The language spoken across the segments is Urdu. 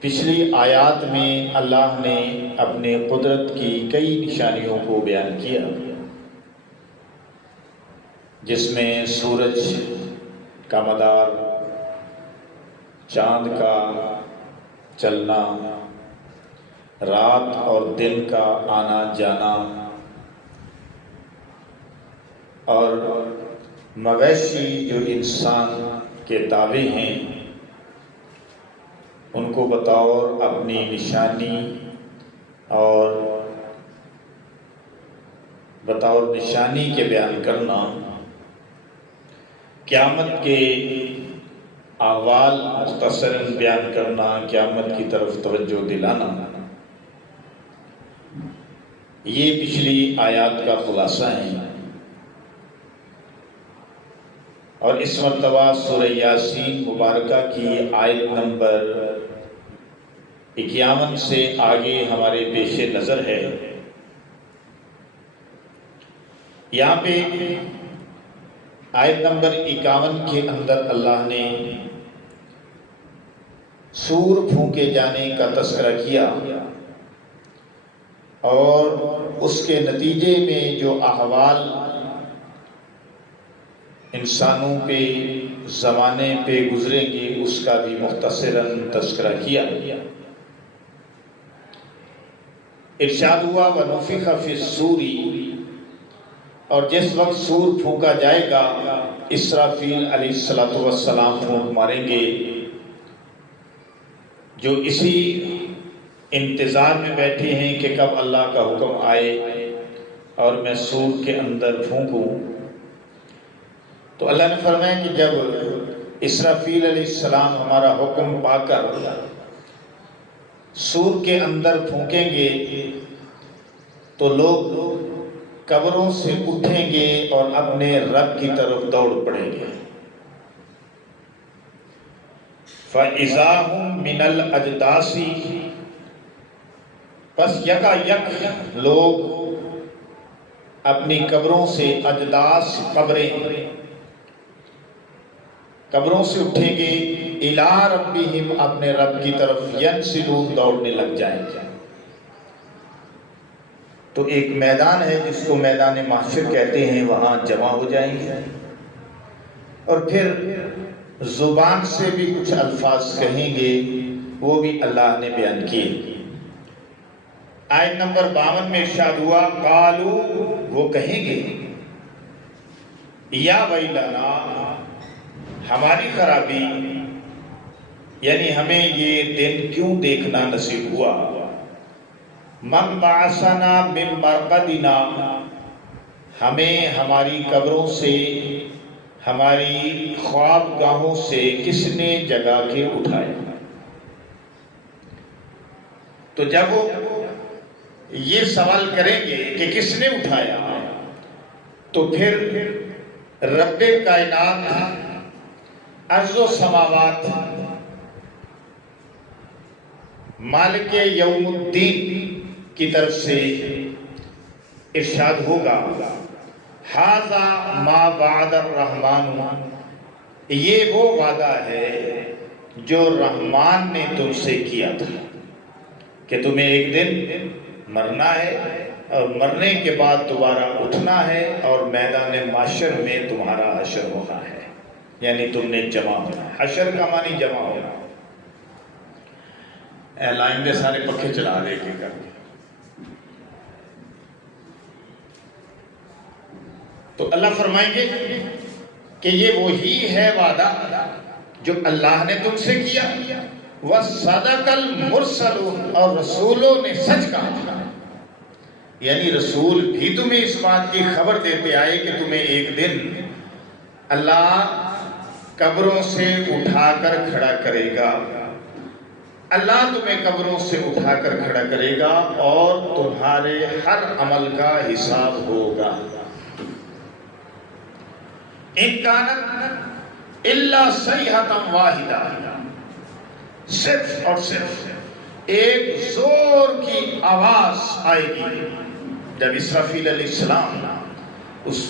پچھلی آیات میں اللہ نے اپنے قدرت کی کئی نشانیوں کو بیان کیا، جس میں سورج کا مدار، چاند کا چلنا، رات اور دن کا آنا جانا، اور مویشی جو انسان کے تابع ہیں ان کو بطور اپنی نشانی اور بطور نشانی کے بیان کرنا، قیامت کے احوال مختصراً بیان کرنا، قیامت کی طرف توجہ دلانا، یہ پچھلی آیات کا خلاصہ ہے۔ اور اس مرتبہ سورہ یاسین مبارکہ کی آیت نمبر 51 سے آگے ہمارے پیش نظر ہے۔ یہاں پہ آیت نمبر 51 کے اندر اللہ نے سور پھونکے جانے کا تذکرہ کیا اور اس کے نتیجے میں جو احوال انسانوں پہ، زمانے پہ گزریں گے اس کا بھی مختصراً تذکرہ کیا۔ ارشاد ہوا وَنُفِخَ فِي الصُّورِ، اور جس وقت سور پھونکا جائے گا اسرافیل علیہ السلام پھونک ماریں گے، جو اسی انتظار میں بیٹھے ہیں کہ کب اللہ کا حکم آئے اور میں سور کے اندر پھونکوں۔ تو اللہ نے فرمایا کہ جب اسرافیل علیہ السلام ہمارا حکم پا کر سور کے اندر پھونکیں گے تو لوگ قبروں سے اٹھیں گے اور اپنے رب کی طرف دوڑ پڑیں گے۔ فَإِذَا هُم مِّنَ الْأَجْدَاثِ، پس یکا یک لوگ اپنی قبروں سے، اجداث قبروں سے اٹھیں گے، اِلَىٰ رَبِّهِمْ، اپنے رب کی طرف، يَنْسِلُونَ، دوڑنے لگ جائیں گے۔ تو ایک میدان ہے جس کو میدان محشر کہتے ہیں، وہاں جمع ہو جائیں گے اور پھر زبان سے بھی کچھ الفاظ کہیں گے، وہ بھی اللہ نے بیان کیے۔ آیت نمبر 52 میں ارشاد ہوا قالوا، وہ کہیں گے یا ویلنا، ہماری خرابی، یعنی ہمیں یہ دن کیوں دیکھنا نصیب ہوا، من بعثنا من مرقدنا، ہمیں ہماری قبروں سے، ہماری خواب گاہوں سے کس نے جگا کے اٹھایا۔ تو جب وہ یہ سوال کریں گے کہ کس نے اٹھایا، تو پھر رب کائنات، ارض و سماوات، مالک یوم الدین کی طرف سے ارشاد ہوگا ھذا ما وعد الرحمن، یہ وہ وعدہ ہے جو رحمان نے تم سے کیا تھا کہ تمہیں ایک دن مرنا ہے اور مرنے کے بعد دوبارہ اٹھنا ہے اور میدان محشر میں تمہارا حشر ہونا ہے، یعنی تم نے جمع ہونا ہے۔ حشر کا معنی جمع ہونا۔ اے لائن دے سارے پکھے چلا دے کے کر کے۔ تو اللہ فرمائیں گے کہ یہ وہی ہے وعدہ جو اللہ نے تم سے کیا، وَصَدَقَ الْمُرْسَلُونَ، اور رسولوں نے سچ کہا، یعنی رسول بھی تمہیں اس بات کی خبر دیتے آئے کہ تمہیں ایک دن اللہ قبروں سے اٹھا کر کھڑا کرے گا، اللہ تمہیں قبروں سے اٹھا کر کھڑا کرے گا اور تمہارے ہر عمل کا حساب ہوگا۔ ان کانت الا صیحۃ واحدہ، صرف اور صرف ایک زور کی آواز آئے گی جب اسرافیل علیہ السلام اس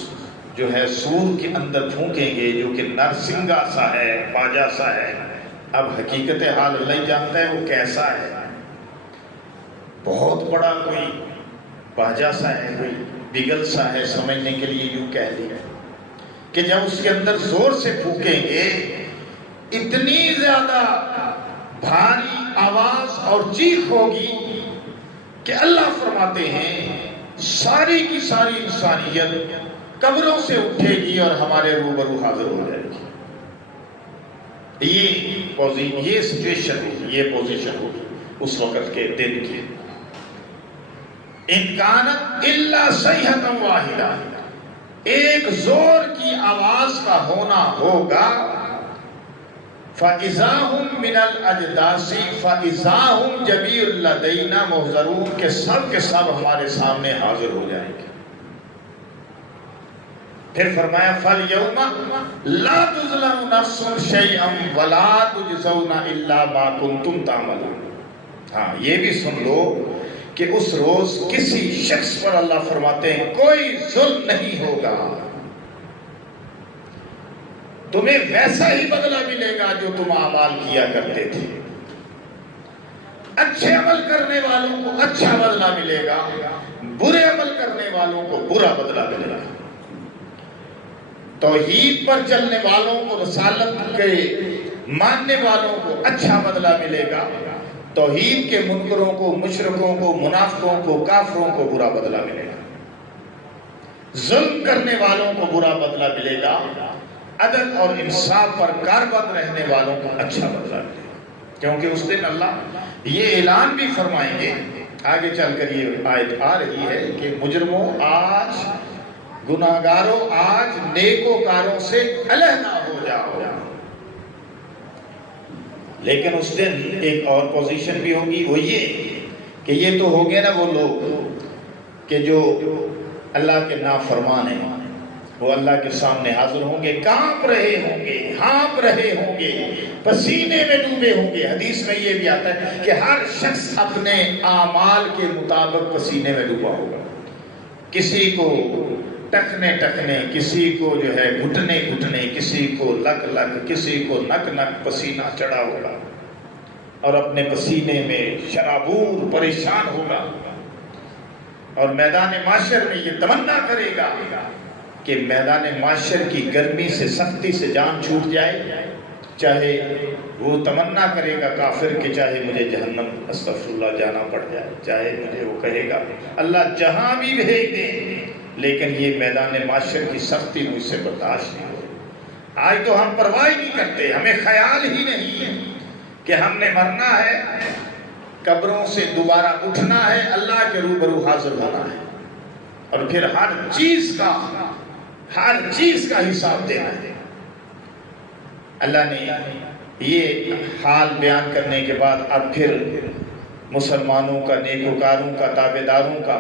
جو ہے سور کے اندر پھونکیں گے، جو کہ نرسنگا سا ہے، باجا سا ہے، اب حقیقت حال اللہ جانتا ہے وہ کیسا ہے، بہت بڑا کوئی باجا سا ہے، کوئی بگل سا ہے، سمجھنے کے لیے یوں کہہ لیا کہ جب اس کے اندر زور سے پھونکیں گے اتنی زیادہ بھاری آواز اور چیخ ہوگی کہ اللہ فرماتے ہیں ساری کی ساری انسانیت قبروں سے اٹھے گی اور ہمارے روبرو حاضر ہو جائے گی۔ یہ سچویشن ہوگی، یہ پوزیشن ہوگی اس وقت کے دن کی۔ ان کانت الا صیحۃ واحدہ، ایک زور کی آواز کا ہونا ہوگا۔ فَإِذَا هُمْ مِنَ الْأَجْدَاثِ فَإِذَا هُمْ جَمِيعٌ لَدَيْنَا مُحْضَرُونَ، کہ سب ہمارے سامنے حاضر ہو جائیں گے۔ پھر فرمایا فَالْيَوْمَ لَا تُظْلَمُ نَفْسٌ شَيْئًا وَلَا تُجْزَوْنَ إِلَّا مَا كُنْتُمْ تَعْمَلُونَ۔ ہاں یہ بھی سن لو کہ اس روز کسی شخص پر اللہ فرماتے ہیں کوئی ظلم نہیں ہوگا، تمہیں ویسا ہی بدلہ ملے گا جو تم اعمال کیا کرتے تھے۔ اچھے عمل کرنے والوں کو اچھا بدلہ ملے گا، برے عمل کرنے والوں کو برا بدلہ ملے گا۔ توحید پر چلنے والوں کو، رسالت کے ماننے والوں کو اچھا بدلہ ملے گا، توحید کے منکروں کو، مشرکوں کو، منافقوں کو، کافروں کو برا بدلہ ملے گا، ظلم کرنے والوں کو برا بدلہ ملے گا، عدل اور انصاف پر کاربند رہنے والوں کو اچھا بدلہ ملے گا۔ کیونکہ اس دن اللہ یہ اعلان بھی فرمائیں گے، آگے چل کر یہ آیت آ رہی ہے کہ مجرموں آج، گناہگاروں آج نیکوکاروں سے علیحدہ ہو جاؤ۔ لیکن اس دن ایک اور پوزیشن بھی ہوگی، وہ یہ کہ یہ تو ہو گئے نا وہ لوگ کہ جو اللہ کے نافرمان ہیں، وہ اللہ کے سامنے حاضر ہوں گے، کانپ رہے ہوں گے، ہانپ رہے ہوں گے، پسینے میں ڈوبے ہوں گے۔ حدیث میں یہ بھی آتا ہے کہ ہر شخص اپنے اعمال کے مطابق پسینے میں ڈوبا ہوگا، کسی کو ٹکنے ٹکنے، کسی کو جو ہے گھٹنے گھٹنے، کسی کو لک لک، کسی کو نک نک پسینہ چڑھا ہوگا اور اپنے پسینے میں شرابور پریشان ہوگا، اور میدان معاشر میں یہ تمنا کرے گا کہ میدان معاشر کی گرمی سے، سختی سے جان چھوٹ جائے۔ چاہے وہ تمنا کرے گا کافر کہ چاہے مجھے جہنم استغفر اللہ جانا پڑ جائے، چاہے مجھے وہ کہے گا اللہ جہاں بھی بھیج دے، لیکن یہ میدان معاشر کی سختی مجھ سے برداشت نہیں ہو۔ آج تو ہم پرواہ نہیں کرتے، ہمیں خیال ہی نہیں ہے کہ ہم نے مرنا ہے، قبروں سے دوبارہ اٹھنا ہے، اللہ کے روبرو حاضر ہونا ہے، اور پھر ہر چیز کا حساب دینا ہے۔ اللہ نے یہ حال بیان کرنے کے بعد اب پھر مسلمانوں کا، نیکوکاروں کا، تابعداروں کا،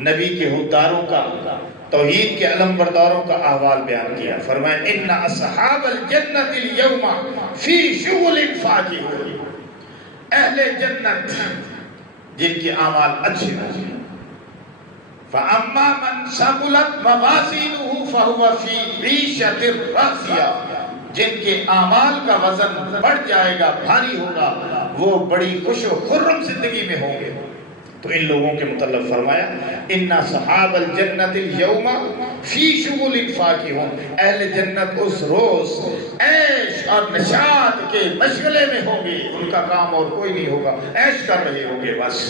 نبی کے حکمداروں کا، توحید کے علم برداروں کا احوال بیان کیا۔ فرمایا ان اصحاب الجنت اليوم فی شغل فاکہون، اہل جنت جن کے اعمال اچھے ہوں، فَأَمَّا مَنْ ثَقُلَتْ مَوَازِينُهُ فَهُوَ فِي عِيشَةٍ رَاضِيَةٍ، جن کے اعمال کا وزن بڑھ جائے گا، بھاری ہوگا، وہ بڑی خوش و خرم زندگی میں ہوں گے۔ تو ان لوگوں کے متعلق فرمایا ان اصحاب الجنت اليوم فی شغل فاکہون، اہل جنت اس روز عیش اور نشاط کے مشغلے میں ہوں گے، ان کا کام اور کوئی نہیں ہوگا، عیش کر رہے ہوں گے بس۔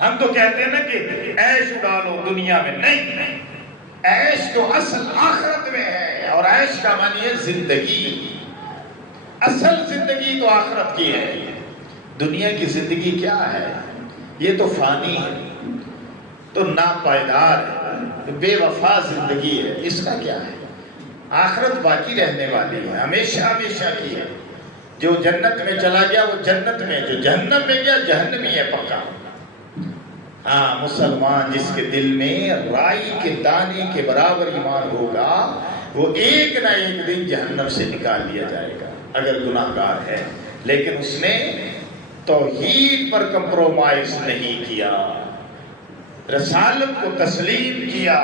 ہم تو کہتے ہیں نا کہ عیش اڑا لو دنیا میں، نہیں، عیش تو اصل آخرت میں ہے، اور عیش کا معنی ہے زندگی، اصل زندگی تو آخرت کی ہے۔ دنیا کی زندگی کیا ہے؟ یہ تو فانی ہے، تو ناپائیدار ہے، بے وفا زندگی ہے، اس کا کیا ہے؟ آخرت باقی رہنے والی ہے، ہمیشہ ہمیشہ کی ہے۔ جو جنت میں چلا گیا وہ جنت میں، جو جہنم میں گیا جہنمی ہے پکا۔ ہاں، مسلمان جس کے دل میں رائی کے دانے کے برابر ایمان ہوگا، وہ ایک نہ ایک دن جہنم سے نکال لیا جائے گا اگر گناہگار ہے، لیکن اس نے توحید پر کمپرومائز نہیں کیا، رسالت کو تسلیم کیا۔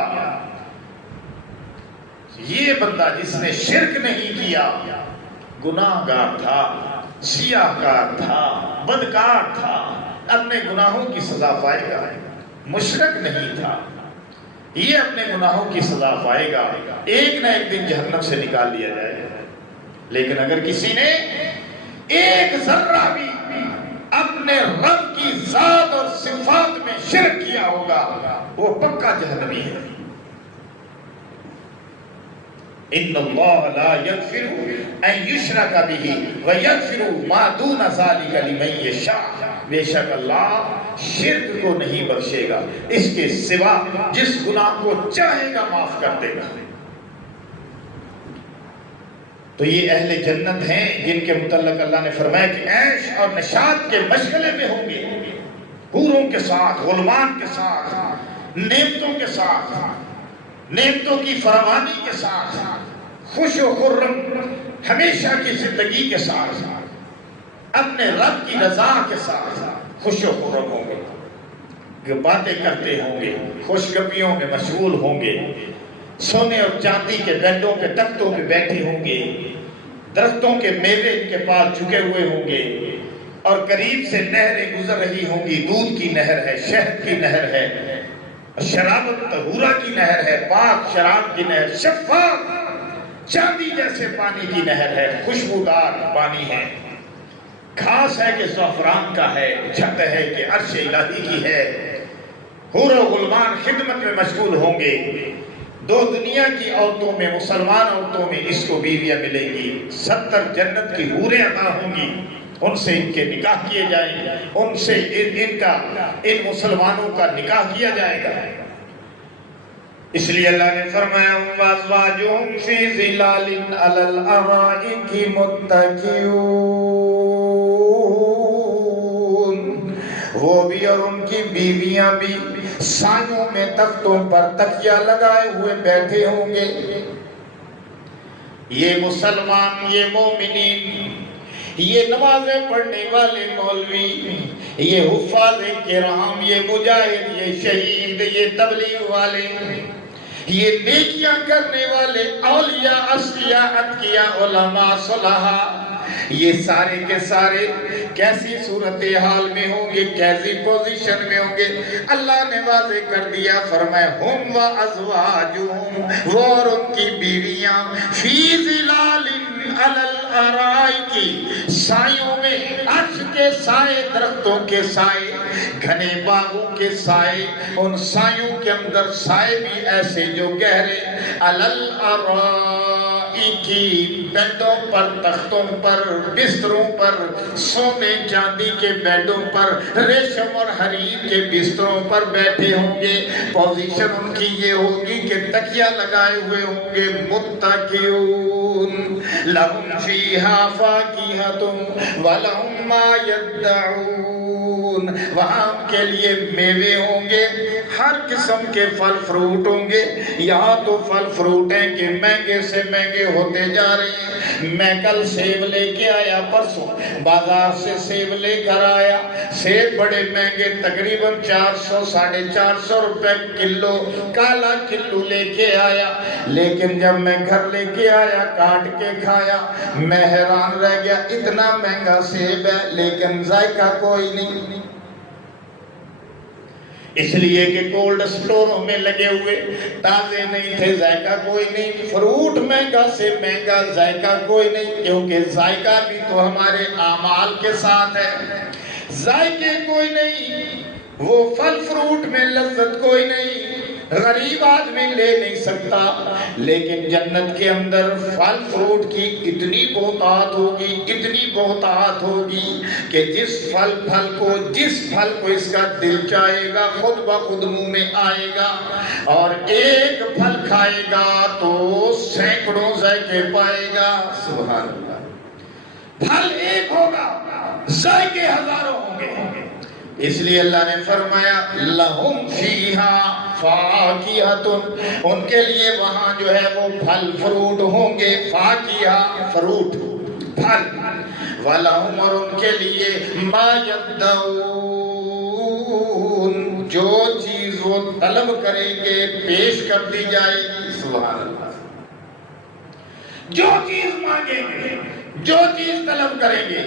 یہ بندہ جس نے شرک نہیں کیا، گناہگار تھا سیاہ کار تھا، بدکار تھا، اپنے گناہوں کی سزا پائے گا۔ مشرک نہیں تھا، یہ اپنے گناہوں کی سزا پائے گا، ایک نہ ایک دن جہنم سے نکال لیا جائے گا۔ لیکن اگر کسی نے ایک ذرہ بھی اپنے رب کی ذات اور صفات میں شرک کیا ہوگا وہ پکا جہنمی ہے۔ ان اللہ لا یغفر ان یشرک بہ ویغفر ما دون ذلک لمن یشاء، بے شک اللہ شرک کو نہیں بخشے گا، اس کے سوا جس گناہ کو چاہے گا معاف کر دے گا۔ تو یہ اہل جنت ہیں جن کے متعلق اللہ نے فرمایا کہ عیش اور نشاط کے مشغلے میں ہوں گے، حوروں کے ساتھ، غلمان کے ساتھ، نعمتوں کے ساتھ، نعمتوں کی فراوانی کے ساتھ، خوش و خرم ہمیشہ کی زندگی کے ساتھ، اپنے رب کی رضا کے ساتھ خوش و خرم ہوں گے، باتیں کرتے ہوں گے، خوشگپیوں میں مشغول ہوں گے، سونے اور چاندی کے بیڈوں پہ تختوں پہ بیٹھے ہوں گے، درختوں کے میوے ان کے پاس جھکے ہوئے ہوں گے، اور قریب سے نہریں گزر رہی ہوں گی، دودھ کی نہر ہے، شہد کی نہر ہے، شرابت طہورہ کی نہر ہے، پاک شراب کی نہر، شفاف چاندی جیسے پانی کی نہر ہے، خوشبودار پانی ہے، گھاس ہے کہ زعفران کا ہے، چھت ہے کہ عرش الہی کی ہے۔ حور و غلمان خدمت میں مشغول ہوں گے۔ دو دنیا کی عورتوں میں، مسلمان عورتوں میں اس کو بیویاں ملیں گی، 70 جنت کی حوریں عطا ہوں گی، ان سے ان کے نکاح کیے جائیں گے، ان سے ان مسلمانوں کا نکاح کیا جائے گا۔ اس لیے اللہ نے فرمایا وَأَزْوَاجُهُمْ فِي ظِلَالٍ عَلَى الْأَرَائِكِ مُتَّكِئُونَ، وہ بھی اور ان کی بیویاں بھی سایوں میں تختوں پر تکیہ لگائے ہوئے بیٹھے ہوں گے۔ یہ مسلمان، یہ مومنین، یہ نمازیں پڑھنے والے مولوی، یہ حفاظ کرام، یہ مجاہد، یہ شہید، یہ تبلیغ والے، یہ نیکیاں کرنے والے اولیاء، اصفیاء، اتقیاء، علماء، صلحاء، یہ سارے کے سارے کیسی صورتحال میں ہوں گے، کیسی پوزیشن میں ہوں گے؟ اللہ نے واضح کر دیا، فرمایا ہم و ازواجہم، وہ اور ان کی بیویاں، فی ظلال علی الارائک، سایوں میں، عرش کے سائے، درختوں کے سائے، گھنے باغوں کے سائے، ان سایوں کے اندر سائے بھی ایسے جو گہرے، علی الارائک، بیڈوں پر، تختوں پر، بستروں پر، سونے چاندی کے بیڈوں پر، ریشم اور حریر کے بستروں پر بیٹھے ہوں گے۔ پوزیشن ان کی یہ ہوگی کہ تکیہ لگائے ہوئے ہوں گے، متکئون، لہم فیہا فاکہۃ ولہم ما یدعون، وہاں ان کے لیے میوے ہوں گے، ہر قسم کے پھل فروٹ ہوں گے۔ یہاں تو پھل فروٹ ہیں کہ مہنگے سے مہنگے ہوتے جا رہے ہیں۔ میں کل سیب لے کے آیا، پرسوں بازار سے سیب لے کر آیا، سیب بڑے مہنگے، تقریباً 400 450 روپے کلو، کالا کلو لے کے آیا، لیکن جب میں گھر لے کے آیا، کاٹ کے کھایا، میں حیران رہ گیا، اتنا مہنگا سیب ہے لیکن ذائقہ کوئی نہیں۔ اس لیے کہ کولڈ سٹوروں میں لگے ہوئے، تازے نہیں تھے، ذائقہ کوئی نہیں۔ فروٹ مہنگا سے مہنگا، ذائقہ کوئی نہیں، کیونکہ ذائقہ بھی تو ہمارے اعمال کے ساتھ ہے۔ ذائقے کوئی نہیں، وہ پھل فروٹ میں لذت کوئی نہیں، غریب آدمی لے نہیں سکتا، لیکن جنت کے اندر پھل فروٹ کی اتنی بہتات ہوگی، اتنی بہتات ہوگی کہ جس پھل کو اس کا دل چاہے گا خود بخود منہ میں آئے گا، اور ایک پھل کھائے گا تو سینکڑوں ذائقے پائے گا۔ سبحان اللہ، پھل ایک ہوگا، ذائقے ہزاروں ہوں گے۔ اس لیے اللہ نے فرمایا لہم فیہا فاکہۃ، ان کے لیے وہاں جو ہے وہ پھل فروٹ ہوں گے، فاکہہ فروٹ پھل، وَلَهُمْ، اور ان کے لیے ما یدعون، جو چیز وہ طلب کریں گے پیش کر دی جائے گی۔ سبحان اللہ، جو چیز مانگیں گے جو چیز طلب کریں گے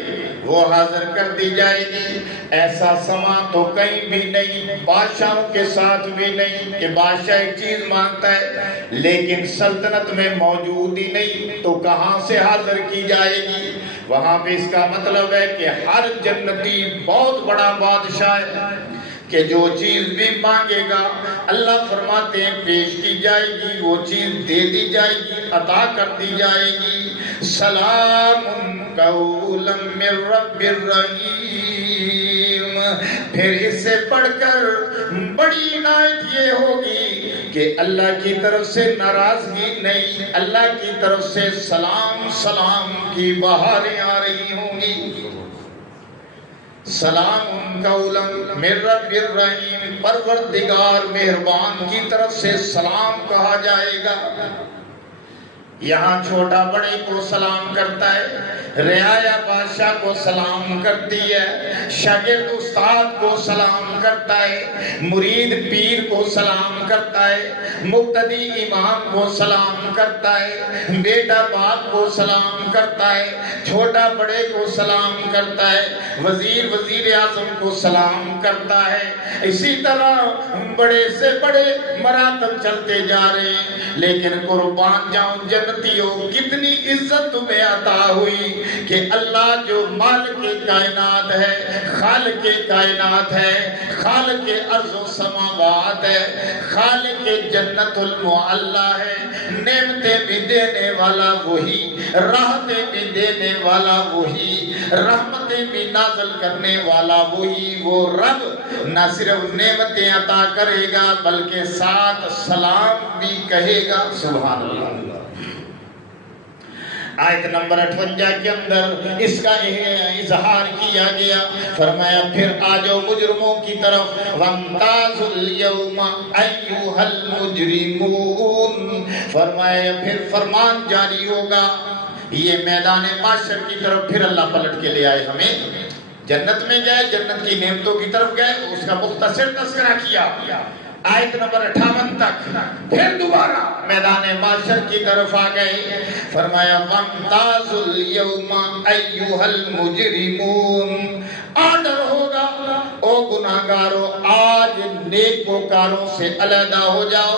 وہ حاضر کر دی جائے گی۔ ایسا سما تو کہیں بھی نہیں، بادشاہوں کے ساتھ بھی نہیں کہ بادشاہ ایک چیز مانگتا ہے لیکن سلطنت میں موجود ہی نہیں تو کہاں سے حاضر کی جائے گی۔ وہاں پہ اس کا مطلب ہے کہ ہر جنتی بہت بڑا بادشاہ ہے کہ جو چیز بھی مانگے گا اللہ فرماتے ہیں پیش کی جائے گی، وہ چیز دے دی جائے گی، عطا کر دی جائے گی۔ سلام قولا من رب الرحیم۔ پھر اس سے پڑھ کر بڑی عنایت یہ ہوگی کہ اللہ کی طرف سے ناراضگی نہیں، اللہ کی طرف سے سلام سلام کی بہاریں آ رہی ہوں گی۔ سلام قولا من رب الرحیم، پروردگار مہربان کی طرف سے سلام کہا جائے گا۔ یہاں چھوٹا بڑے کو سلام کرتا ہے، رعایا بادشاہ کو سلام کرتی ہے، شاگرد استاد کو سلام کرتا ہے، مرید پیر کو سلام کرتا ہے، مقتدی امام کو سلام کرتا ہے، بیٹا باپ کو سلام کرتا ہے، چھوٹا بڑے کو سلام کرتا ہے، وزیر وزیر اعظم کو سلام کرتا ہے۔ اسی طرح بڑے سے بڑے مراتب چلتے جا رہے ہیں، لیکن قربان جاؤں جنتیوں کتنی عزت تمہیں عطا ہوئی کہ اللہ جو مالک کائنات ہے، خالق کائنات ہے، خالق ارض و سماوات ہے، خالق جنت المعلا ہے، نعمتیں بھی دینے والا وہی، راحتیں بھی دینے والا وہی، رحمتیں بھی نازل کرنے والا وہی، وہ رب نہ صرف نعمتیں عطا کرے گا بلکہ ساتھ سلام بھی کہے گا۔ سبحان اللہ۔ آیت نمبر 58 کے اندر اس کا اظہار کیا گیا، فرمایا پھر آجو مجرموں کی طرف، وَامْتَازُوا الْيَوْمَ أَيُّهَا الْمُجْرِمُونَ، فرمایا پھر فرمان جاری ہوگا۔ یہ میدان معاشر کی طرف پھر اللہ پلٹ کے لے آئے ہمیں، جنت میں گئے، جنت کی نعمتوں کی طرف گئے، اس کا مختصر تذکرہ کیا آیت نمبر 58 تک، پھر دوبارہ میدان معاشر کی طرف آ گئے، فرمایا وَامْتَازُوا الْيَوْمَ أَيُّهَا الْمُجْرِمُونَ، آرڈر ہوگا او گناہگارو آج نیکوکاروں سے علیحدہ ہو جاؤ،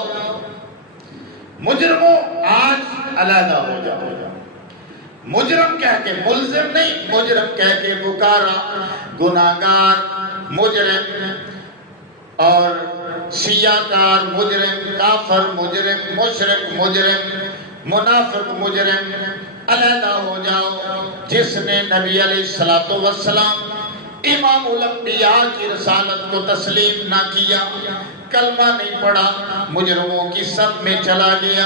مجرموں آج علیحدہ ہو جاؤ۔ مجرم کہہ کے ملزم نہیں، مجرم کہہ کے پکارا، گناہگار مجرم اور سیاکار مجرم، کافر مجرم، مشرک مجرم، منافق مجرم، علیحدہ ہو جاؤ۔ جس نے نبی علیہ السلام امام الانبیاء کی رسالت کو تسلیم نہ کیا، کلمہ نہیں پڑھا، مجرموں کی صف میں چلا گیا،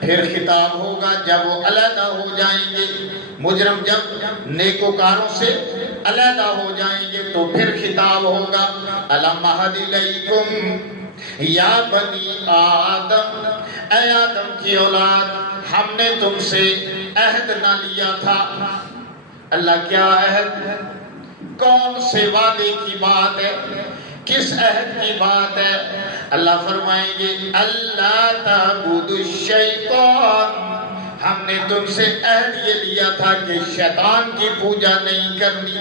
پھر خطاب ہوگا جب وہ علیحدہ ہو جائیں گے، مجرم جب نیکوکاروں سے علیحدہ ہو جائیں گے تو پھر خطاب ہوگا، الم اعہد الیکم یا بنی آدم، اے آدم کی اولاد، ہم نے تم سے عہد نہ لیا تھا۔ اللہ کیا عہد؟ کون سے وعدے کی بات ہے؟ کس عہد کی بات ہے؟ اللہ فرمائیں گے اللہ تعبدوا الشیطان، ہم نے تم سے عہد یہ لیا تھا کہ شیطان کی پوجا نہیں کرنی،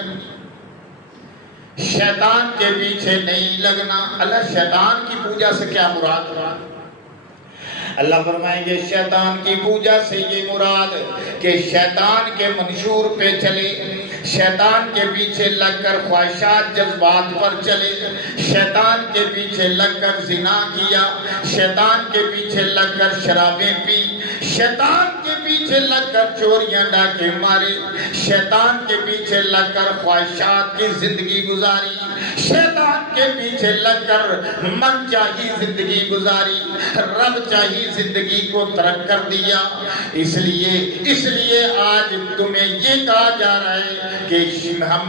شیطان کے پیچھے نہیں لگنا۔ اللہ شیطان کی پوجا سے کیا مراد؟ اللہ فرمائیں گے شیطان کی پوجا سے یہ مراد کہ شیطان کے منشور پہ چلے، شیطان کے پیچھے لگ کر خواہشات جذبات پر چلے، شیطان کے پیچھے لگ کر زنا کیا، شیطان کے پیچھے لگ کر شرابیں پی، شیطان کے پیچھے لگ کر چوریاں ڈاکے مارے، شیطان کے پیچھے لگ کر خواہشات کی زندگی گزاری، شیطان کے پیچھے لگ کر من چاہی زندگی گزاری، رب چاہی زندگی کو ترک کر دیا۔ اس لیے آج تمہیں یہ کہا جا رہا ہے کہ ہم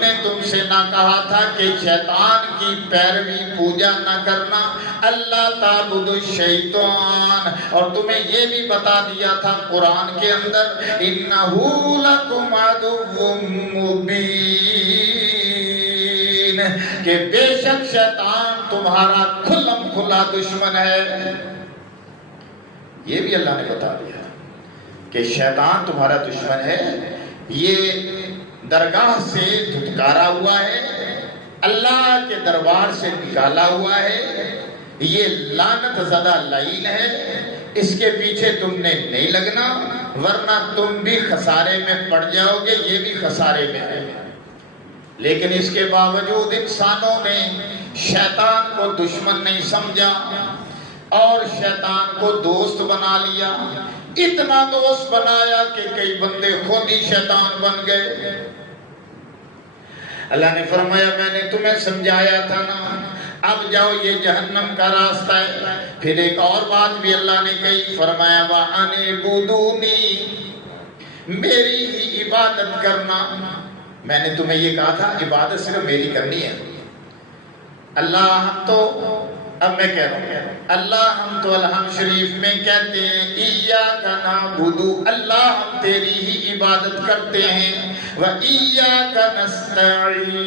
نے تم سے نہ کہا تھا کہ شیطان کی پیروی پوجا نہ کرنا، اللہ تعبد الشیطان، اور تمہیں یہ بھی بتا دیا تھا قرآن کے اندر انہ لکم عدو مبین، کہ بے شک شیطان تمہارا کھلم کھلا دشمن ہے۔ یہ بھی اللہ نے بتا دیا۔ کہ شیطان تمہارا دشمن ہے، یہ درگاہ سے دھتکارا ہوا ہے، اللہ کے دربار سے نکالا ہوا ہے، یہ لعنت زدہ لعین ہے، اس کے پیچھے تم نے نہیں لگنا ورنہ تم بھی خسارے میں پڑ جاؤ گے، یہ بھی خسارے میں ہے۔ لیکن اس کے باوجود انسانوں نے شیطان کو دشمن نہیں سمجھا اور شیطان کو دوست بنا لیا، اتنا دوست بنایا کہ کئی بندے خود ہی شیطان بن گئے۔ اللہ نے فرمایا میں نے تمہیں سمجھایا تھا نا، اب جاؤ یہ جہنم کا راستہ ہے۔ پھر ایک اور بات بھی اللہ نے کہی، فرمایا وَأَنِ اعْبُدُونِی، میری ہی عبادت کرنا۔ میں نے تمہیں یہ کہا تھا عبادت صرف میری کرنی ہے۔ اللہ ہم تو، اب میں کہہ رہا ہوں، اللہ ہم تو الحمد شریف میں کہتے ہیں ایاک نعبد، اللہ ہم تیری ہی عبادت کرتے ہیں، وَإِيَّاكَ نَسْتَعِينُ،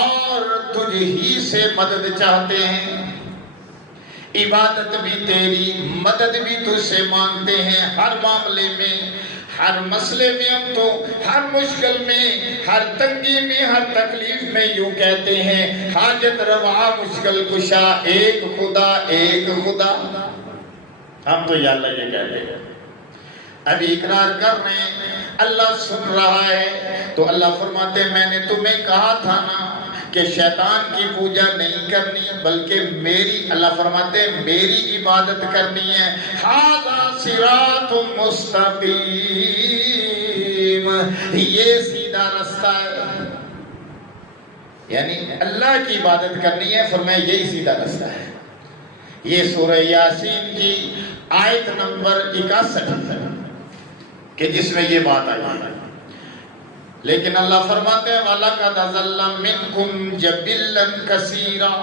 اور تجھ ہی سے مدد چاہتے ہیں، عبادت بھی تیری، مدد بھی تجھ سے مانگتے ہیں، ہر معاملے میں، ہر مسئلے میں ہم تو ہر مشکل میں، ہر تنگی میں، ہر تکلیف میں یوں کہتے ہیں حاجت روا مشکل کشا ایک خدا ایک خدا۔ ہم تو یا اللہ یہ کہتے ہیں، ابھی اقرار کر رہے ہیں، اللہ سن رہا ہے۔ تو اللہ فرماتے ہیں میں نے تمہیں کہا تھا نا کہ شیطان کی پوجا نہیں کرنی بلکہ میری، اللہ فرماتے ہیں میری عبادت کرنی ہے۔ ھذا صراط مستقیم، یہ سیدھا رستہ ہے، یعنی اللہ کی عبادت کرنی ہے، فرمایا یہی سیدھا رستہ ہے۔ یہ سورہ یاسین کی آیت نمبر 61 ہے کہ جس میں یہ بات آئی ہے۔ لیکن اللہ فرماتے ہیں وَلَقَدْ أَضَلَّ مِنْكُمْ جَبِلًّا كَثِيرًا،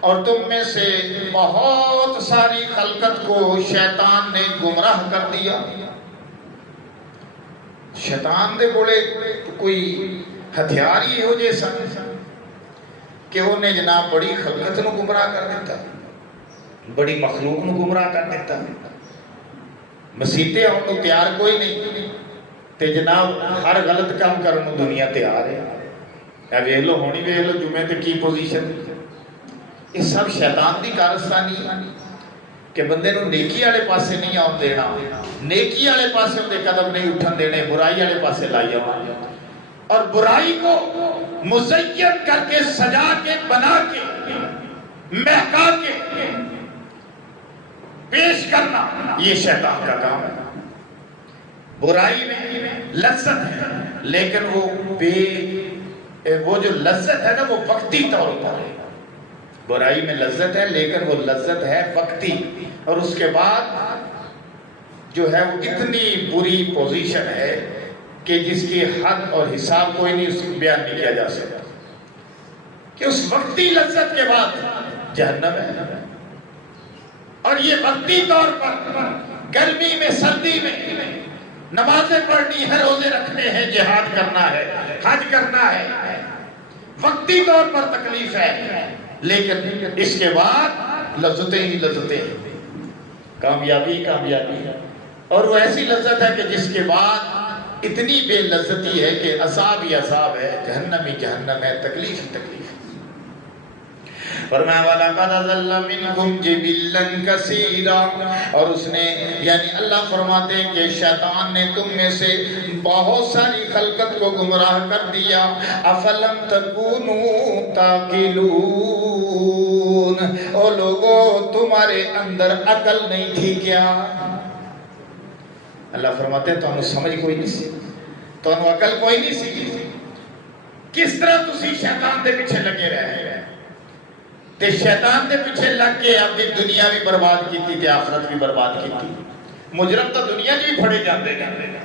اور تم میں سے بہت ساری خلقت کو شیطان نے گمراہ کر دیا۔ شیطان دے بڑے کوئی ہتھیار ہی ہو جیسا کہ انہیں جناب بڑی خلقت نو گمراہ کر دیتا، بڑی مخلوق نو گمراہ کر دیتا۔ مسیطے ہوں تو تیار کوئی نہیں تے جناب ہر غلط کام کرنے دنیا تیار ہے۔ اب یہ لو ہونی ویہ لو جمعے تے کی پوزیشن، یہ سب شیطان دی کارستانی کہ بندے نو نیکی والے پاسے نہیں آن دینا، نیکی والے پاسے دے قدم نہیں اٹھن دینے، برائی والے پاسے لائی آن، اور برائی کو مزین کر کے سجا کے بنا کے مہکا کے پیش کرنا، یہ شیطان کا کام ہے۔ برائی میں لذت ہے لیکن وہ جو لذت ہے نا وہ وقتی طور پر ہے۔ برائی میں لذت ہے لیکن وہ لذت ہے وقتی، اور اس کے بعد جو ہے وہ اتنی بری پوزیشن ہے کہ جس کی حد اور حساب کوئی نہیں، اس کو بیان نہیں کیا جا سکتا، کہ اس وقتی لذت کے بعد جہنم ہے۔ اور یہ وقتی طور پر گرمی میں سردی میں نمازیں پڑھنی ہے، روزے رکھنے ہیں، جہاد کرنا ہے، حج کرنا ہے، وقتی طور پر تکلیف ہے لیکن اس کے بعد لذتیں ہی لذتیں ہیں، کامیابی کامیابی ہے۔ اور وہ ایسی لذت ہے کہ جس کے بعد اتنی بے لذتی ہے کہ عذاب ہی عذاب ہے، جہنم ہی جہنم ہے، تکلیف ہی تکلیف ہے۔ فرمایا وَلَقَدْ أَضَلَّ مِنْكُمْ جِبِلًّا كَثِيرًا، اور اس نے یعنی اللہ فرماتے ہیں کہ شیطان نے تم میں سے بہت ساری خلقت کو گمراہ کر دیا۔ أَفَلَمْ تَكُونُوا تَعْقِلُونَ، او لوگو تمہارے اندر عقل نہیں تھی کیا؟ اللہ فرماتے ہیں تو انہوں سمجھ کوئی نہیں سی، تو انہوں عقل کوئی نہیں سی، کس طرح تسی شیطان دے پیچھے لگے رہے ہیں؟ تے شیطان دے پیچھے لگ کے اپنی دنیا بھی برباد کی تھی تے آخرت بھی برباد کی تھی۔ مجرم تو دنیا جی بھی پھڑے جاندے ہیں،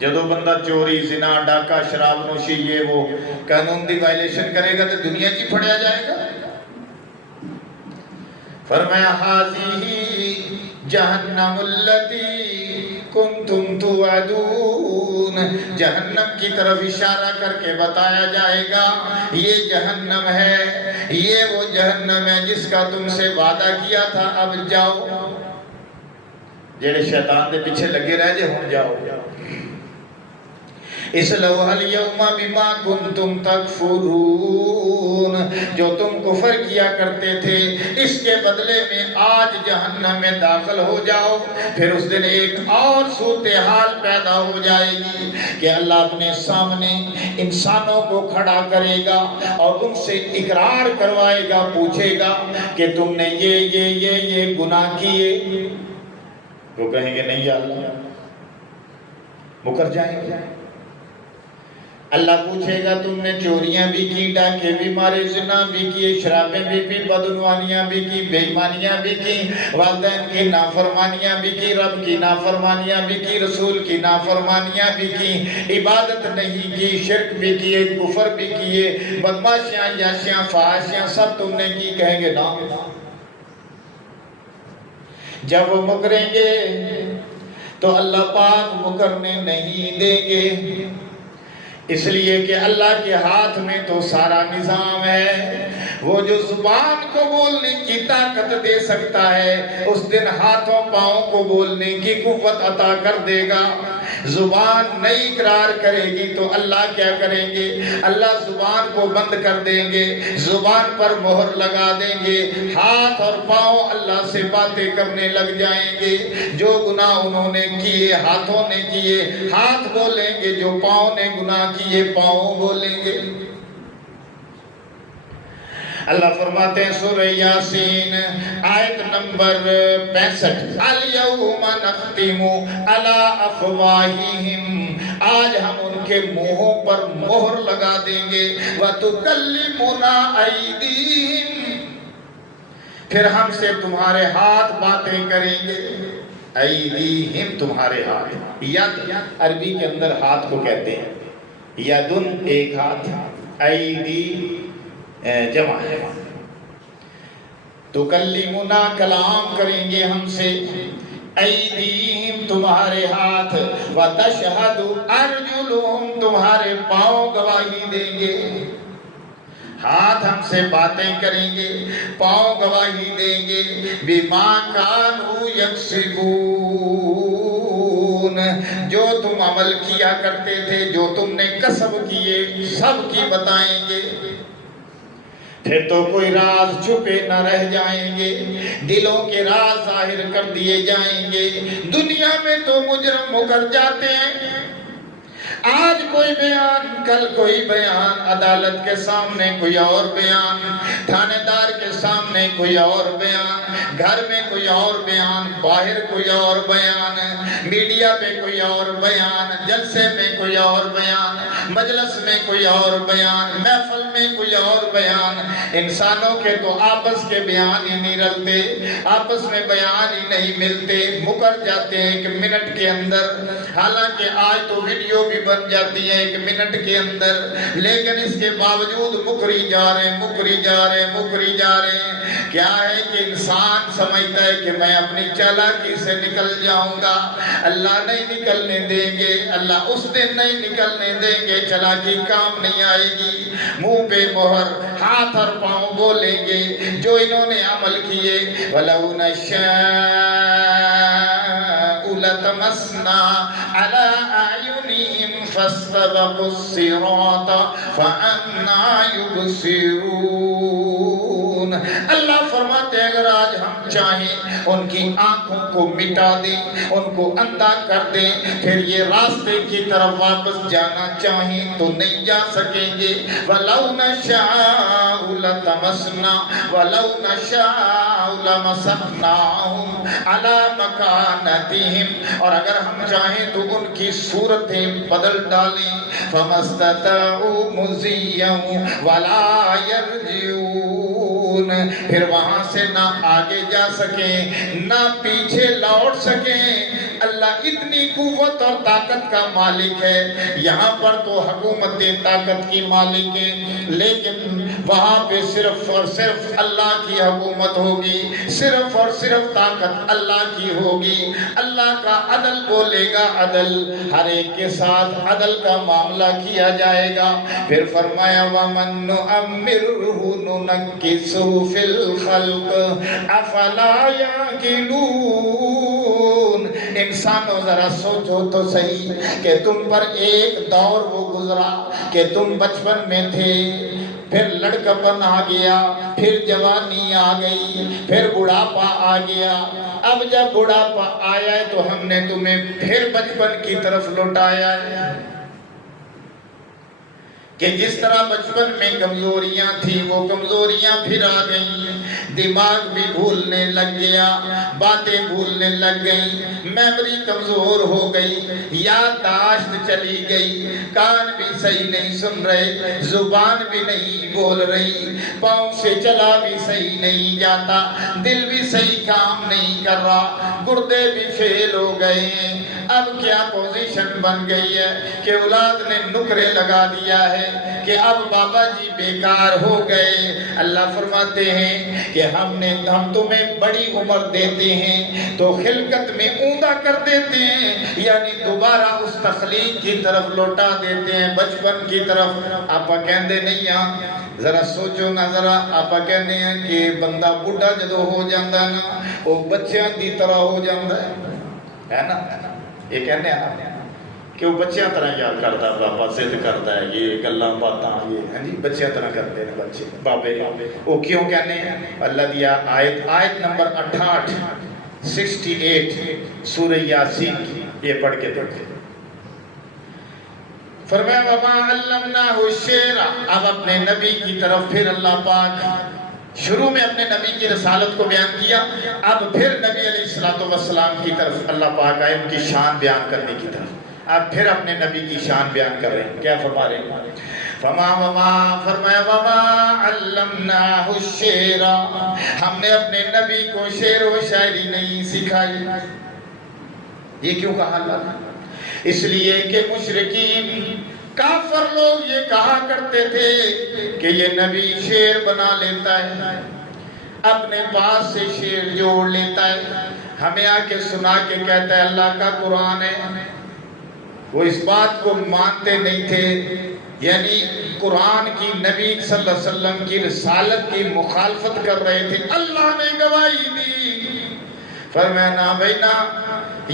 جدو بندہ چوری، زنا، ڈاکہ، شراب نوشی، یہ وہ قانون دی وائلیشن کرے گا تو دنیا جی پھڑیا جائے گا۔ فرمایا ہذہ جہنم التی کنتم توعدون، جہنم کی طرف اشارہ کر کے بتایا جائے گا یہ جہنم ہے، یہ وہ جہنم ہے جس کا تم سے وعدہ کیا تھا، اب جاؤ۔ جڑے شیطان دے پیچھے لگے رہ جے ہون جاؤ اصلوها اليوم بما کنتم تکفرون، جو تم کفر کیا کرتے تھے اس کے بدلے میں آج جہنم میں داخل ہو جاؤ۔ پھر اس دن ایک اور صورتحال پیدا ہو جائے گی کہ اللہ اپنے سامنے انسانوں کو کھڑا کرے گا اور ان سے اقرار کروائے گا، پوچھے گا کہ تم نے یہ گناہ کیے؟ وہ کہیں گے نہیں یا اللہ، مکر جائیں گے۔ اللہ پوچھے گا تم نے چوریاں بھی کی، ڈاکے بھی مارے، زنا بھی کیے، شرابیں بھی پی، بدعنوانیاں بھی کی، بے ایمانیاں بھی کی، والدین کی نافرمانیاں بھی کی، رب کی نافرمانیاں بھی کی، رسول کی نافرمانیاں بھی کی، عبادت نہیں کی، شرک بھی کیے، کفر بھی کیے، بدماشیاں، عیاشیاں، فحاشیاں سب تم نے کی؟ کہیں گے نا۔ جب وہ مکریں گے تو اللہ پاک مکرنے نہیں دیں گے، اس لیے کہ اللہ کے ہاتھ میں تو سارا نظام ہے۔ وہ جو زبان کو بولنے کی طاقت دے سکتا ہے اس دن ہاتھوں پاؤں کو بولنے کی قوت عطا کر دے گا۔ زبان نہیں اقرار کرے گی تو اللہ کیا کریں گے؟ اللہ زبان کو بند کر دیں گے، زبان پر مہر لگا دیں گے، ہاتھ اور پاؤں اللہ سے باتیں کرنے لگ جائیں گے۔ جو گناہ انہوں نے کیے ہاتھوں نے کیے ہاتھ بولیں گے، جو پاؤں نے گناہ کیے پاؤں بولیں گے۔ اللہ فرماتے ہیں سورہ یاسین آیت نمبر 65، الیوم نختم علی افواہہم، آج ہم ان کے منہوں پر مہر لگا دیں گے، وتکلمنا ایدیہم، پھر ہم سے تمہارے ہاتھ باتیں کریں گے۔ ایدیہم تمہارے ہاتھ، ید عربی کے اندر ہاتھ کو کہتے ہیں، یدن ایک ہاتھ، ایدی جمع ہے۔ تکلمنا کلام کریں گے ہم سے، ایدیہم تمہارے ہاتھ، وتشہد ارجلہم تمہارے پاؤں گواہی دیں گے۔ ہاتھ ہم سے باتیں کریں گے، پاؤں گواہی دیں گے، بما کانوا یکسبون، جو تم عمل کیا کرتے تھے، جو تم نے کسب کیے سب کی بتائیں گے۔ پھر تو کوئی راز چھپے نہ رہ جائیں گے، دلوں کے راز ظاہر کر دیے جائیں گے۔ دنیا میں تو مجرم مکر جاتے ہیں، آج کوئی بیان کل کوئی بیان، عدالت کے سامنے کوئی اور بیان، تھانے دار کے سامنے کوئی اور بیان، گھر میں کوئی اور بیان، باہر کوئی اور بیان، میڈیا پہ کوئی اور بیان، جلسے میں کوئی اور بیان، مجلس میں کوئی اور بیان، محفل میں کوئی اور بیان۔ انسانوں کے تو آپس کے بیان ہی نہیں رلتے، آپس میں بیان ہی نہیں ملتے، مکر جاتے ہیں ایک منٹ کے اندر۔ حالانکہ آج تو ویڈیو بھی بن جاتی ہے ایک منٹ کے اندر، لیکن اس کے باوجود مکری جا رہے ہیں، مکری جا رہے ہیں، مکری جا رہے ہیں۔ کیا ہے کہ انسان سمجھتا ہے کہ میں اپنی چالاکی سے نکل جاؤں گا، اللہ نہیں نکلنے دیں گے، اللہ اس دن نہیں نکلنے دیں گے، چالاکی کام نہیں آئے گی۔ منہ پہ مہر، ہاتھ اور پاؤں بولیں گے جو انہوں نے عمل کیے۔ وَلَوْ نَشَاءُ لَطَمَسْنَا عَلَىٰ أَعْيُنِهِمْ فَاسْتَبَقُوا الصِّرَاطَ فَأَنَّىٰ يُبْصِرُونَ۔ اللہ فرماتے ہیں اگر آج ہم چاہیں ان کی آنکھوں کو مٹا دیں، ان کو اندھا کر دیں، پھر یہ راستے کی طرف واپس جانا چاہیں تو نہیں جا سکیں گے۔ وَلَوْ نَشَاءُ لَطَمَسْنَا وَلَوْ نَشَاءُ لَمَسَخْنَاهُمْ عَلَىٰ مَكَانَتِهِمْ، اور اگر ہم چاہیں تو ان کی صورتیں بدل ڈالیں۔ فَمَا اسْتَطَاعُوا مُضِيًّا وَلَا يَرْجِعُونَ، پھر وہاں سے نہ آگے جا سکیں نہ پیچھے لوٹ سکیں، اللہ اتنی قوت اور طاقت کا مالک ہے، یہاں پر تو حکومت طاقت کی مالک ہے، لیکن وہاں پہ صرف اور صرف اللہ کی حکومت ہوگی، صرف اور صرف طاقت اللہ کی ہوگی۔ اللہ کا عدل بولے گا، عدل ہر ایک کے ساتھ عدل کا معاملہ کیا جائے گا۔ پھر فرمایا وَمَن نُعَمِّرْهُ نُنَكِّسْهُ فِي الْخَلْقِ أَفَلَا يَعْقِلُونَ۔ انسانوں ذرا سوچو تو صحیح کہ تم پر ایک دور وہ گزرا کہ تم بچپن میں تھے، پھر لڑکپن آ گیا، پھر جوانی آ گئی، پھر بڑھاپا آ گیا۔ اب جب بڑھاپا آیا ہے تو ہم نے تمہیں پھر بچپن کی طرف لوٹایا ہے کہ جس طرح بچپن میں کمزوریاں تھی وہ کمزوریاں پھر آ گئیں، دماغ بھی بھولنے لگ گیا، باتیں بھولنے لگ گئیں، میموری کمزور ہو گئی، یادداشت چلی گئی، کان بھی صحیح نہیں سن رہے، زبان بھی نہیں بول رہی، پاؤں سے چلا بھی صحیح نہیں جاتا، دل بھی صحیح کام نہیں کر رہا، گردے بھی فیل ہو گئے ہیں۔ اب کیا پوزیشن بن گئی ہے کہ اولاد نے نکرے لگا دیا ہے کہ اب بابا جی بیکار ہو گئے۔ اللہ فرماتے ہیں کہ ہم تمہیں بڑی عمر دیتے ہیں تو خلقت میں اوندا کر دیتے ہیں، یعنی دوبارہ اس تخلیق کی طرف لوٹا دیتے ہیں، بچپن کی طرف۔ آپ کہندے نہیں ہیں، ذرا سوچو نا، ذرا آپ کہندے ہیں کہ بندہ بڑھا جدو ہو جاندہ نا وہ بچیاں دی طرح ہو جاندہ ہے نا، یہ کہنے ہیں کہ وہ بچیاں طرح یاد کرتا ہے، بابا ضد کرتا ہے، یہ گلاں باتاں یہ ہیں جی بچیاں طرح کرتے ہیں بچے بابے۔ وہ کیوں کہنے ہیں؟ اللہ دیا آیت نمبر 68 سورہ یاسین کی، یہ پڑھ کے پڑھتے فرمایا وَمَا عَلَّمْنَاهُ الشِّعْرَ۔ اب اپنے نبی کی طرف پھر اللہ پاک شروع میں اپنے نبی کی رسالت کو بیان کیا، اب پھر نبی علیہ السلام کی طرف اللہ پاک آئے ان کی شان بیان کرنے کی طرف، اب پھر اپنے نبی کی شان بیان کر رہے ہیں۔ کیا فرما رہے ہیں؟ فرمایا وَمَا عَلَّمْنَاهُ الشِّعْرَ، ہم نے اپنے نبی کو شعر و شاعری نہیں سکھائی۔ یہ کیوں کہا اللہ؟ اس لیے کہ مشرکین کافر لوگ یہ کہا کرتے تھے کہ یہ نبی شعر بنا لیتا ہے، اپنے پاس سے شعر جوڑ لیتا ہے، ہمیں آ کے سنا کے کہتا ہے اللہ کا قرآن ہے۔ وہ اس بات کو مانتے نہیں تھے، یعنی قرآن کی نبی صلی اللہ علیہ وسلم کی رسالت کی مخالفت کر رہے تھے۔ اللہ نے گواہی دی، فرمایا نا بھائی نا،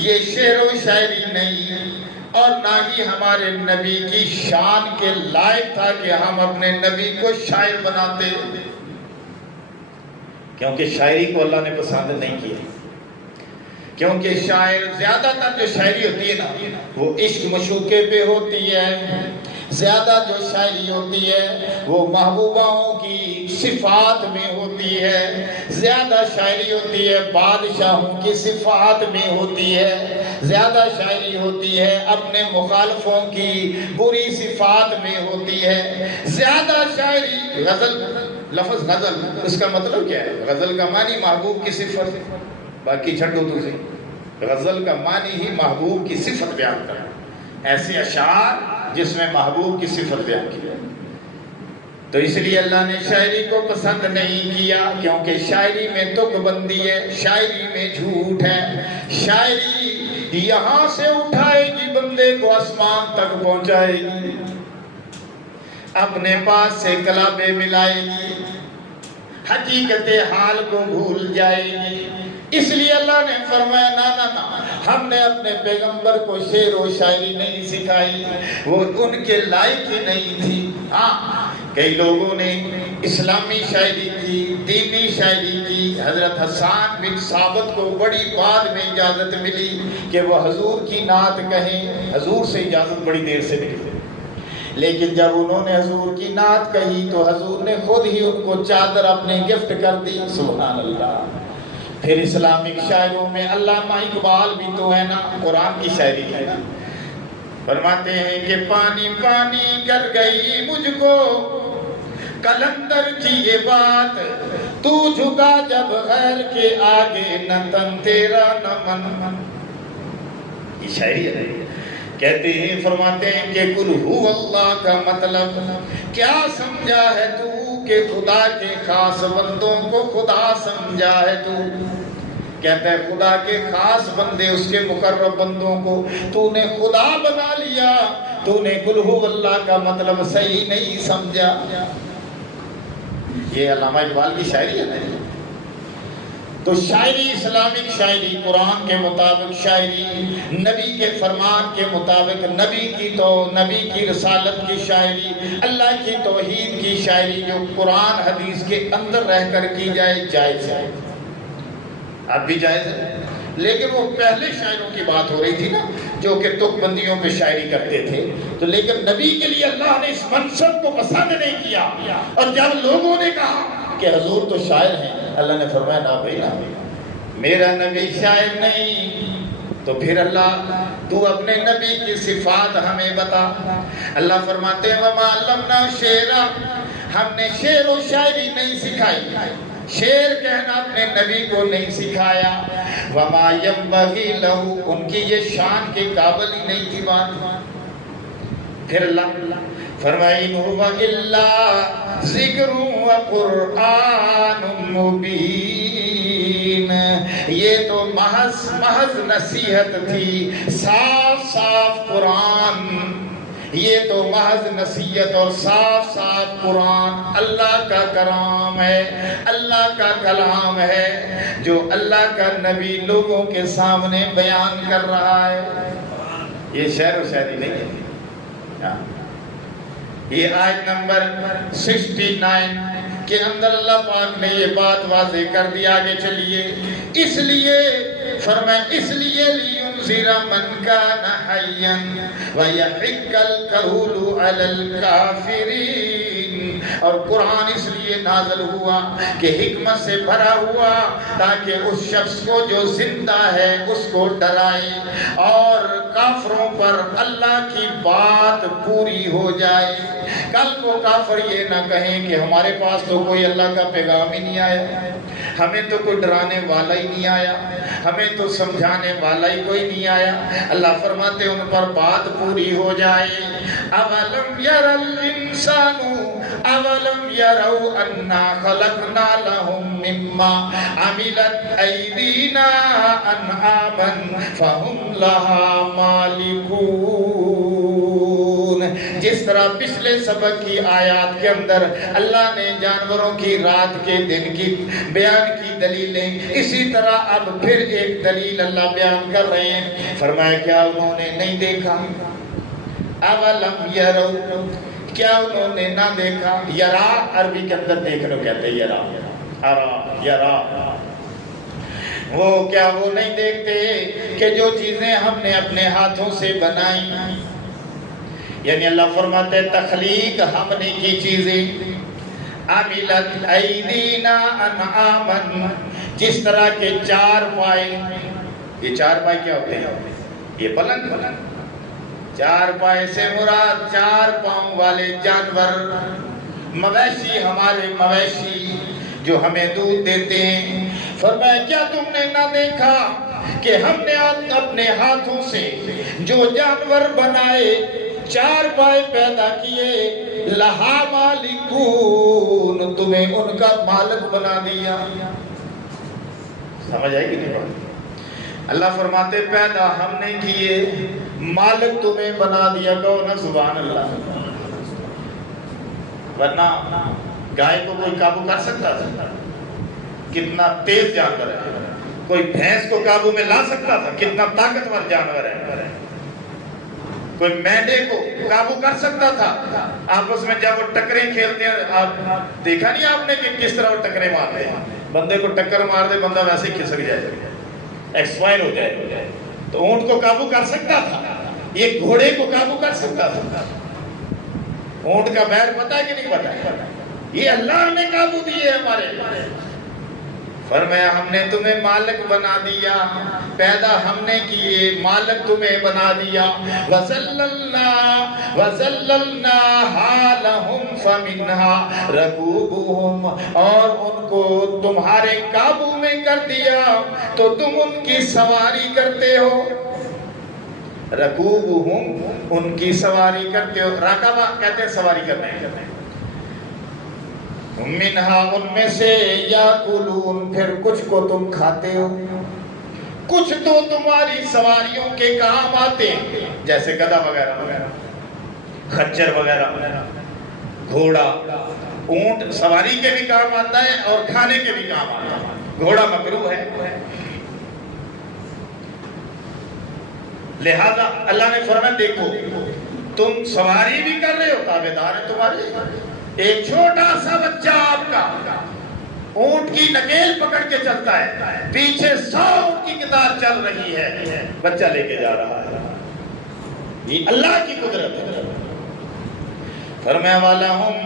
یہ شعر و شاعری نہیں اور نہ ہی ہمارے نبی کی شان کے لائق تھا کہ ہم اپنے نبی کو شاعر بناتے، کیونکہ شاعری کو اللہ نے پسند نہیں کیا۔ کیونکہ شاعر زیادہ تر جو شاعری ہوتی ہے نا وہ عشق مشوقے پہ ہوتی ہے، زیادہ جو شاعری ہوتی ہے وہ محبوباؤں کی صفات میں ہوتی ہے، زیادہ شاعری ہوتی ہے بادشاہوں کی صفات میں ہوتی ہے، زیادہ شاعری ہوتی ہے اپنے مخالفوں کی بری صفات میں ہوتی ہے، زیادہ شاعری غزل، لفظ غزل اس کا مطلب کیا ہے؟ غزل کا معنی محبوب کی صفت، باقی چھڑو تجھے، غزل کا معنی ہی محبوب کی صفت بیان کرنا، ایسے اشعار جس میں محبوب کی صفت بیان کی ہے۔ تو اس لیے اللہ نے شاعری کو پسند نہیں کیا، کیونکہ شاعری میں تک بندی ہے، شاعری میں جھوٹ ہے، شاعری یہاں سے اٹھائے گی بندے کو آسمان تک پہنچائے گی، اپنے پاس سے کلابے ملائے گی، حقیقت حال کو بھول جائے گی۔ اس لیے اللہ نے فرمایا نا ہم نے اپنے پیغمبر کو شعر و شاعری نہیں سکھائی، وہ ان کے لائق ہی نہیں تھی۔ ہاں کئی لوگوں نے اسلامی شاعری کی، دینی شاعری کی، حضرت حسان بن ثابت کو بڑی بعد میں اجازت ملی کہ وہ حضور کی نعت کہیں، حضور سے اجازت بڑی دیر سے ملی، لیکن جب انہوں نے حضور کی نعت کہی تو حضور نے خود ہی ان کو چادر اپنے گفٹ کر دی۔ سبحان اللہ۔ پھر اسلامک شاعروں میں علامہ اقبال بھی تو ہے نا، قرآن کی شاعری ہے، فرماتے ہیں کہ پانی پانی کر گئی مجھ کو کلندر کی یہ بات، تو جھکا جب غیر کے آگے نہ تن تیرا نہ من۔ یہ شاعری ہے. کہتے ہیں فرماتے ہیں کہ قل هو اللہ کا مطلب کیا سمجھا ہے تو کہ خدا کے خاص بندوں کو خدا سمجھا ہے تو. کہتا ہے خدا کے خاص بندے اس کے مقرب بندوں کو تو نے خدا بنا لیا, تو نے قل هو اللہ کا مطلب صحیح نہیں سمجھا. یہ علامہ اقبال کی شاعری ہے نا. تو شاعری اسلامک شاعری, قرآن کے مطابق شاعری, نبی کے فرمان کے مطابق, نبی کی رسالت کی شاعری, اللہ کی توحید کی شاعری جو قرآن حدیث کے اندر رہ کر کی جائے جائز ہے. اب بھی جائز ہے, لیکن وہ پہلے شاعروں کی بات ہو رہی تھی نا جو کہ تک بندیوں پہ شاعری کرتے تھے. تو لیکن نبی کے لیے اللہ نے اس منصب کو پسند نہیں کیا, اور جب لوگوں نے کہا کہ حضور تو شاعر ہیں, اللہ نے فرمایا نہ بھائی نہ, میرا نبی شاعر نہیں. تو پھر اللہ تو اپنے نبی کی صفات ہمیں بتا. اللہ فرماتے ہیں وما علمنا شعرا, ہم نے شعر و شاعری نہیں سکھائی, شعر کہنا اپنے نبی کو نہیں سکھایا. وما ينبغي له, ان کی یہ شان کے قابل ہی نہیں تھی بات. پھر اللہ فرمائی ان هو الا ذکر و قرآن مبین, یہ تو محض نصیحت تھی, صاف صاف قرآن, یہ تو محض نصیحت اور صاف صاف قرآن اللہ کا کلام ہے, اللہ کا کلام ہے جو اللہ کا نبی لوگوں کے سامنے بیان کر رہا ہے. یہ شعر و شاعری نہیں ہے. یہ آیت نمبر 69 کے اندر اللہ پاک نے یہ بات واضح کر دیا. آگے چلیے. اس لیے فرمایا اس لیے لِيُنذِرَ مَنْ كَانَ حَيًّا وَيَحِقَّ الْقَوْلُ عَلَى الْكَافِرِينَ. اور قرآن اس لیے نازل ہوا کہ حکمت سے بھرا ہوا تاکہ اس شخص کو جو زندہ ہے اس کو ڈرائے, اور کافروں پر اللہ کی بات پوری ہو جائے. کل کو کافر یہ نہ کہیں کہ ہمارے پاس تو کوئی اللہ کا پیغام ہی نہیں آیا, ہمیں تو کوئی ڈرانے والا ہی نہیں آیا, ہمیں تو سمجھانے والا ہی کوئی نہیں آیا. اللہ فرماتے ان پر بات پوری ہو جائے. اولم یر الانسان اولم یروا انا خلقنا لهم مما عملت ایدینا انعاما فهم لها مالکون. جس طرح پچھلے سبق کی آیات کے اندر اللہ نے جانوروں کی رات کے دن کی بیان کی دلیلیں, اسی طرح اب پھر ایک دلیل اللہ بیان کر رہے ہیں. فرمایا کیا انہوں نے نہیں دیکھا؟ اولم یروا, کیا انہوں نے نہ دیکھا؟ یرا عربی کے اندر دیکھنے کہتے ہیں یرا, ارا یرا. وہ کیا وہ نہیں دیکھتے کہ جو چیزیں ہم نے اپنے ہاتھوں سے بنائی, یعنی اللہ فرماتے تخلیق ہم نے کی چیزیں, عملت ایدینا انعاما, جس طرح کے چار پائے. یہ چار پائے کیا ہوتے ہیں؟ یہ پلنگ. چار پائے سے مراد چار پاؤں والے جانور, مویشی, ہمارے مویشی جو ہمیں دودھ دیتے ہیں. فرمایا کیا تم نے نہ دیکھا کہ ہم نے اپنے ہاتھوں سے جو جانور بنائے, چار پائے پیدا کیے, لہا مالکون, تمہیں ان کا مالک بنا دیا. سمجھ آئی کہ نہیں بات؟ اللہ فرماتے پیدا ہم نے کیے, مالک تمہیں بنا دیا. کہو نا سبحان اللہ. ورنہ گائے کو کوئی قابو کر سکتا تھا؟ کتنا تیز جانور ہے. کوئی بھینس کو قابو میں لا سکتا تھا؟ کتنا طاقتور جانور ہے. کوئی مینڈے کو قابو کر سکتا تھا؟ آپس میں جب وہ ٹکریں کھیلتے ہیں, آپ دیکھا نہیں آپ نے کہ کس طرح وہ ٹکریں مارتے ہیں. بندے کو ٹکر مار دے, بندہ ویسے ہی کھسک جائے, ایکسپائر ہو جائے. تو اونٹ کو قابو کر سکتا تھا, یہ گھوڑے کو قابو کر سکتا تھا. اونٹ کا بیر پتا ہے کہ نہیں پتا ہے؟ یہ اللہ نے قابو دیے ہمارے. فرمایا ہم نے تمہیں مالک بنا دیا, پیدا ہم نے کیے, مالک تمہیں بنا دیا. وَذَلَّلْنَاهَا لَهُمْ فَمِنْهَا رَكُوبُهُمْ, اور ان کو تمہارے قابو میں کر دیا تو تم ان کی سواری کرتے ہو. رکوبہم ان کی سواری کرتے ہو. راکبہ کہتے ہیں سواری کرنے. منہا ان میں سے یاکلون پھر کچھ کو تم کھاتے ہو. کچھ تو تمہاری سواریوں کے کام آتے ہیں جیسے گدھا وغیرہ وغیرہ، خچر وغیرہ، گھوڑا، اونٹ سواری کے بھی کام آتا ہے اور کھانے کے بھی کام آتا ہے. گھوڑا مکروہ ہے. لہذا اللہ نے فرمایا دیکھو تم سواری بھی کر رہے ہو، تابعدار ہے تمہارے. ایک چھوٹا سا بچہ آپ کا اونٹ کی نکیل پکڑ کے چلتا ہے، پیچھے 100 اونٹ کی قطار چل رہی ہے، بچہ لے کے جا رہا ہے. یہ اللہ کی قدرت ہے. فرمایا وَلَهُمْ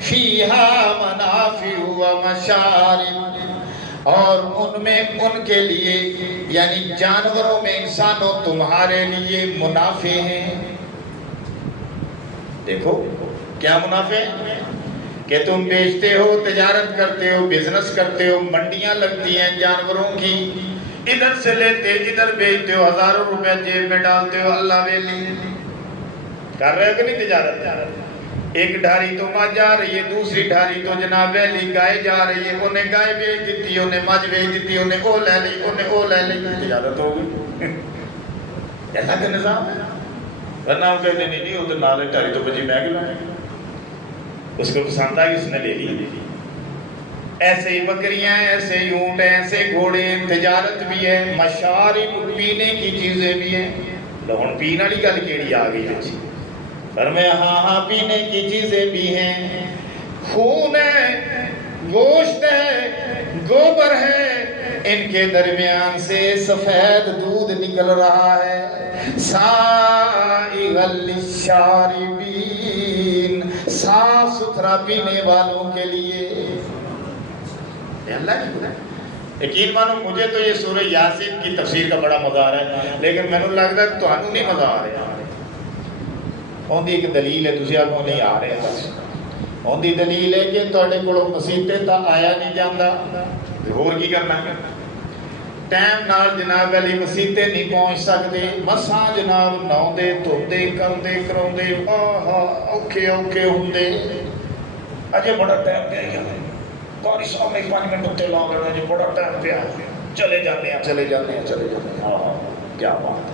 فِيهَا مَنَافِعُ وَمَشَارِبُ، اور ان میں ان کے لیے یعنی جانوروں میں انسانوں تمہارے لیے منافع ہیں. دیکھو کیا منافع ہے کہ تم بیچتے ہو، تجارت کرتے ہو، بزنس کرتے ہو، منڈیاں لگتی ہیں جانوروں کی، ادھر سے لیتے ادھر بیچتے ہو، ہزاروں روپے جیب میں ڈالتے ہو. اللہ ویلی کر رہے ہو کہ نہیں تجارت؟ ایک ڈھاری تو مجھ جا رہی ہے، دوسری ڈھاری تو جناب ویلی گائے جا رہی ہے. انہیں گائے بیچ دیتی، انہیں مجھ بیچ دیتی، انہیں او لے لی، انہیں او لے لی، تجارت ہو گئی. ایسا کا نظام ہے. ورنہ ہم کہتے نہیں وہ تو نالے ڈھاری تو بجی میں گلا، اس کو پسند آئی اس نے لے لی. ایسے ہی بکریاں ہیں، ایسے ہی اونٹ ہیں، ایسے گھوڑے ہیں، تجارت بھی ہے. مشارب پینے کی چیزیں بھی ہیں. ہن پینے والی گل کیڑی آ گئی بچی؟ فرمایا ہاں ہاں پینے کی چیزیں بھی ہیں. خون ہے، گوشت ہے، گوبر ہے، ان کے درمیان سے سفید دودھ نکل رہا ہے. سائغ للشاربین، صاف ستھرا پینے والوں کے لیے. اللہ کی قدرت. یقین مانو مجھے تو یہ سورہ یاسین کی تفسیر کا بڑا مزہ آ رہا ہے، لیکن میں نے لگتا ہے تمہیں نہیں مزہ آ رہا. اون دی ایک دلیل ہے، تسی آگوں نہیں آ رہے. بس اون دی دلیل ہے کہ تواڈے کولوں مسیتے تا آیا نہیں جاندا، ہور کی کرنا. ٹائم نال جناب علی مسیتے نہیں پہنچ سکتے. مساں جناب ناؤندے دھوندے کردے کراؤندے اوکھے اوکھے ہوندے. اجے بڑا ٹائم پہ گیا، قاری صاحب نے 5 منٹ اتنے لا لینا جی، بڑا ٹائم پہ چلے جاتے ہیں چلے جاتے ہیں چلے جاتے ہیں. ہاں کیا بات ہے.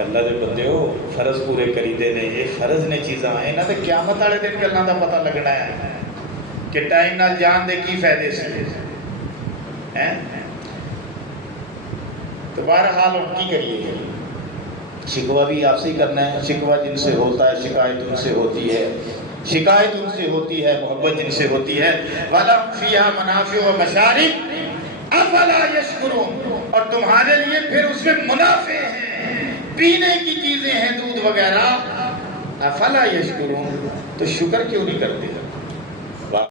اللہ دے بندے ہو فرض پورے کری دے نے. یہ فرض نے چیزاں ہیں نا، تو قیامت والے دن گلاں دا پتہ لگنا ہے کہ ٹائم نال جان دے کی فائدے سے ہیں. تو بہرحال ہم کی کریے، شکوہ بھی آپ سے ہی کرنا ہے. شکوہ جن سے ہوتا ہے، شکایت ان سے ہوتی ہے، شکایت ان سے ہوتی ہے، محبت جن سے ہوتی ہے. وَلَهُمْ فِيهَا مَنَافِعُ وَمَشَارِبُ أَفَلَا يَشْكُرُونَ، اور تمہارے لیے پھر اس میں منافع ہیں، پینے کی چیزیں ہیں، دودھ وغیرہ. أَفَلَا يَشْكُرُونَ، تو شکر کیوں نہیں کرتے؟